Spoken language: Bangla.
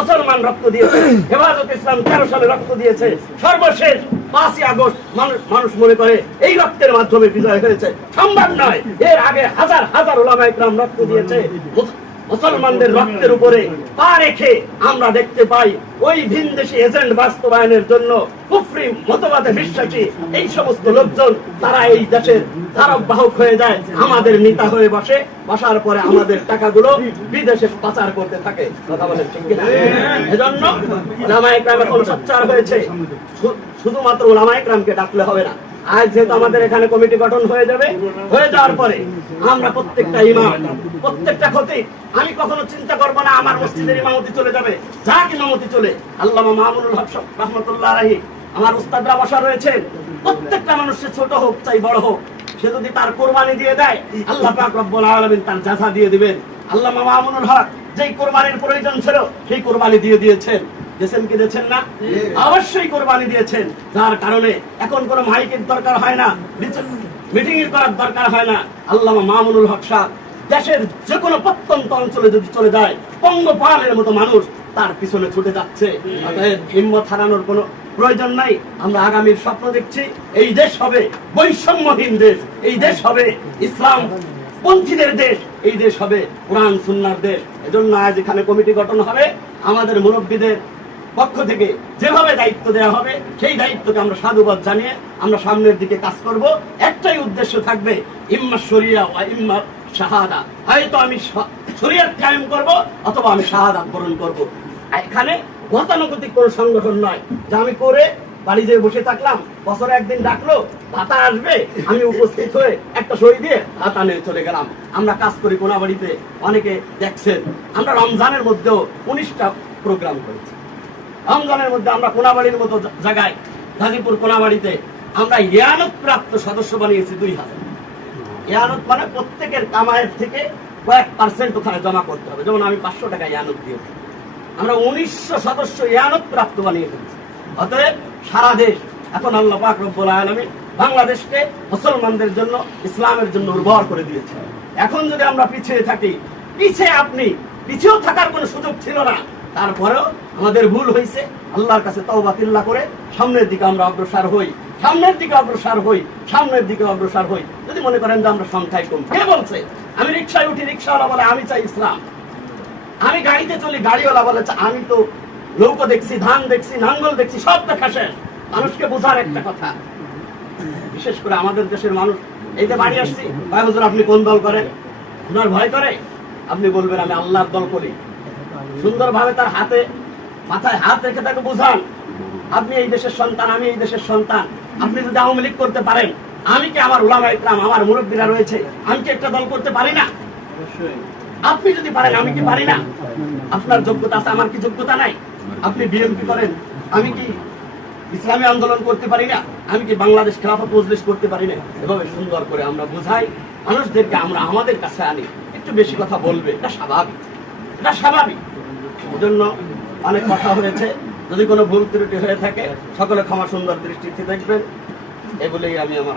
মুসলমান রক্ত দিয়েছে। হেফাজত ইসলাম তেরো সালে রক্ত দিয়েছে। সর্বশেষ পাঁচই আগস্ট মানুষ মনে করে, এই রক্তের মাধ্যমে বিজয় হয়েছে। সম্ভব নয়, এর আগে হাজার হাজার ওলামা ইকরাম রক্ত দিয়েছে। মুসলমানদের রক্তের উপরে পা রেখে আমরা দেখতে পাই ওই ভিনদেশি এজেন্ট বাস্তবায়নের জন্য কুফরি, মতবাদে বিশ্বাসী এই সমস্ত লোকজন, তারা এই দেশের ধারক বাহক হয়ে যায়, আমাদের নেতা হয়ে বসে, বসার পরে আমাদের টাকাগুলো বিদেশে পাচার করতে থাকে। কথা বলেন ঠিক কিনা? এজন্য ওলামা একরাম এখন সোচ্চার হয়েছে? শুধুমাত্র ওলামা একরামকে ডাকলে হবে না। আজ যেহেতু আমাদের এখানে কমিটি গঠন হয়ে যাবে, হয়ে যাওয়ার পরে আমরা প্রত্যেকটা ইমাম, প্রত্যেকটা ক্ষতি আমি কখনো চিন্তা না আমার মসজিদের ইমামতি চলে যাবে, যা ইমামতি চলে। মাহমুদুল হক রহমতুল্লাহ রাহি আমার উস্তাদরা বসা রয়েছে প্রত্যেকটা মানুষের ছোট হোক চাই বড় হোক, সে যদি তার কোরবানি দিয়ে দেয়, আল্লাহ পাক রব্বুল আলামিন তার জাযা দিয়ে দিবেন। আল্লাহ মাহমুদুল হক যেই কোরবানির প্রয়োজন ছিল, সেই কোরবানি দিয়ে দিয়েছেন। দিয়েছেন না? অবশ্যই কোরবানি দিয়েছেন। যার কারণে এখন কোনো মাইকের দরকার হয় না। মিটিং করার দরকার হয় না। মামুনুল হক দেশের যে কোনো প্রত্যন্ত অঞ্চলে যদি চলে যায়, পঙ্গপালের মতো মানুষ তার পিছনে ছুটে যাচ্ছে। হিম্মত হারানোর কোনো প্রয়োজন নাই। আমরা আগামীর স্বপ্ন দেখছি। এই দেশ হবে বৈষম্যহীন দেশ। এই দেশ হবে ইসলাম পন্থীদের দেশ। এই দেশ হবে কোরআন, সুন্নার দেশ। এজন্য আজ এখানে কমিটি গঠন হবে। আমাদের মুরব্বীদের পক্ষ থেকে যেভাবে দায়িত্ব দেওয়া হবে, সেই দায়িত্বকে আমরা সাধুবাদ জানিয়ে আমরা সামনের দিকে কাজ করব। একটাই উদ্দেশ্য থাকবে, ইম্মা শরিয়া বা ইম্মা শাহাদা। হয়তো আমি শরিয়াত কায়েম করব অথবা আমি শাহাদাত বরণ করব। এখানে গতানুগতিক কোন সংগঠন নয়। যে আমি করে বাড়ি যেয়ে বসে থাকলাম, বছরে একদিন ডাকলো, ভাতা আসবে, আমি উপস্থিত হয়ে একটা সই দিয়ে ভাতা নিয়ে চলে গেলাম। আমরা কাজ করি কোনাবাড়িতে, অনেকে দেখছেন। আমরা রমজানের মধ্যেও উনিশটা প্রোগ্রাম করেছি। রমজানের মধ্যে আমরা কোনাবাড়ির মতো জায়গায়, গাজীপুর কোনাবাড়িতে আমরা ইয়ানত প্রাপ্ত সদস্য বানিয়েছি দুই হাজার। ইয়ানত মানে প্রত্যেকের কামায়ের থেকে কয়েক পার্সেন্ট ওখানে জমা করতে হবে। যেমন আমি পাঁচশো টাকা ইয়ানত দিয়েছি। আমরা উনিশশো সদস্য ইয়ানত প্রাপ্ত বানিয়ে ফেলছি। অতএব সারা দেশ, এখন আল্লাহ পাক রব্বুল আলামিন বাংলাদেশকে মুসলমানদের জন্য, ইসলামের জন্য উর্বর করে দিয়েছে এখন যদি আমরা পিছিয়ে থাকি পিছিয়ে আপনি পিছিয়েও থাকার কোনো সুযোগ ছিল তারপরেও আমাদের ভুল হয়েছে। আল্লাহর কাছে তওবা তিল্লা করে সামনের দিকে আমরা অগ্রসর হই। সামনের দিকে অগ্রসর হই, সামনের দিকে অগ্রসর হই। যদি মনে করেন যে আমরা সংখ্যায় কম। কে বলছে? আমি রিক্সায় উঠি, রিক্সাওয়ালা বলে, আমি চাই ইসলাম। আমি গাড়িতে চলি, গাড়িওয়ালা বলে আমি তো নৌকো দেখছি, ধান দেখছি, নাঙ্গল দেখছি সব দেখা শেষ মানুষকে বোঝার একটা কথা। বিশেষ করে আমাদের দেশের মানুষ, এই যে বাড়ি আসছি, ভাই হুজুর, আপনি কোন দল করেন? আপনার ভয় করে। আপনি বলবেন, আমি আল্লাহর দল করি। সুন্দরভাবে তার হাতে মাথায় হাত রেখে তাকে বুঝান আপনি এই দেশের সন্তান আমি এই দেশের সন্তান। আপনি যদি আওয়ামী লীগ করতে পারেন আমি কি আমার উলামা ইকরাম আমার মুরব্বীরা রয়েছে আমি কি একটা দল করতে পারি না? আপনি যদি পারেন আমি কি পারি না? আপনার যোগ্যতা আছে আমার কি যোগ্যতা নাই? আপনি বিএনপি করেন আমি কি ইসলামী আন্দোলন করতে পারি না? আমি কি বাংলাদেশ খেলাফত মজলিস করতে পারি না? এভাবে সুন্দর করে আমরা বুঝাই মানুষদেরকে আমরা আমাদের কাছে আনি। একটু বেশি কথা বলবে এটা স্বাভাবিক। এটা স্বাভাবিক। জন্য অনেক কথা হয়েছে। যদি কোনো ভুল ত্রুটি হয়ে থাকে, সকলে ক্ষমা সুন্দর দৃষ্টিতে দেখবেন। এগুলোই আমি আমার